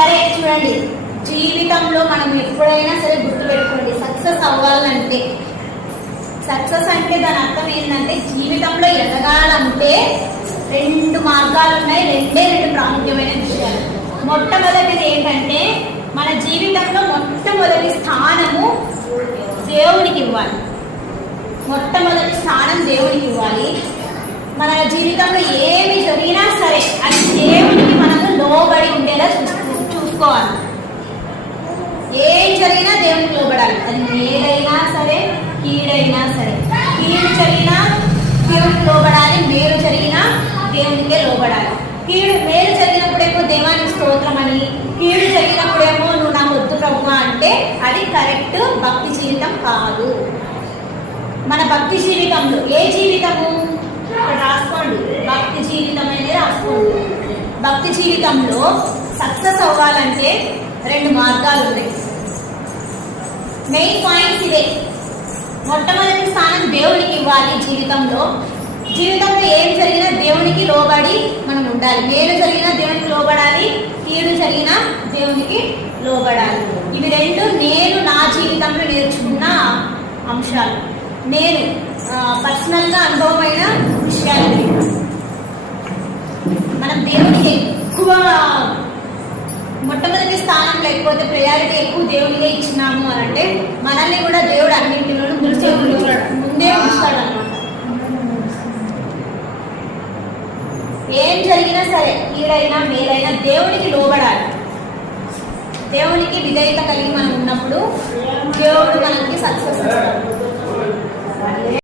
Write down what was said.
సరే చూడండి, జీవితంలో మనం ఎప్పుడైనా సరే గుర్తుపెట్టుకోండి, సక్సెస్ అవ్వాలంటే, సక్సెస్ అంటే దాని అర్థం ఏంటంటే జీవితంలో ఎదగాలంటే రెండు మార్గాలు ఉన్నాయి, రెండు ప్రాముఖ్యమైన విషయాలు. మొట్టమొదటిది ఏంటంటే మన జీవితంలో మొట్టమొదటి స్థానము దేవునికి ఇవ్వాలి. మొట్టమొదటి స్థానం దేవునికి ఇవ్వాలి. మన జీవితంలో ఏమి జరిగినా సరే అది దేవునికి మనము లోబడి ఉండేలా చూసుకోవాలి. ఏం జరిగినా దేవునికి లోబడాలి. అది మేలైనా సరే కీడైనా సరే. కీడు జరిగినా దేవునికి లోబడాలి, మేలు జరిగినా దేవునికే లోబడాలి. మేలు జరిగినప్పుడేమో దేవానికి స్తోత్రం అని, కీడు జరిగినప్పుడేమో నువ్వు నా వద్దు ప్రభువా అంటే అది కరెక్ట్ భక్తి జీవితం కాదు. మన భక్తి జీవితంలో ఏ జీవితము రాసుకోండి, భక్తి జీవితం అనేది రాసుకోండి. భక్తి జీవితంలో సక్సెస్ అవ్వాలంటే రెండు మార్గాలు ఉన్నాయి. మెయిన్ పాయింట్స్ ఇదే. మొట్టమొదటి స్థానం దేవునికి ఇవ్వాలి. జీవితంలో ఏం జరిగినా దేవునికి లోబడి మనం ఉండాలి. మేలు జరిగినా దేవునికి లోబడాలి, కీడు జరిగినా దేవునికి లోబడాలి. ఇవి రెండు నేను నా జీవితంలో నేర్చుకున్న అంశాలు, నేను పర్సనల్గా అనుభవమైన విషయాలు. మనం దేవునికి ఎక్కువ మొట్టమొదటి స్థానం లేకపోతే ప్రయారిటీ ఎక్కువ దేవునికే ఇచ్చినాము అని అంటే మనల్ని కూడా దేవుడు అన్నింటిలోనూ ముందే ఉంచుతాడు అన్నమాట. ఏం జరిగినా సరే కీడైనా మేలైనా దేవునికి లోబడాలి. దేవునికి విధేయత కలిగి మనం ఉన్నప్పుడు దేవుడు మనకి సక్సెస్ ఇస్తాడు.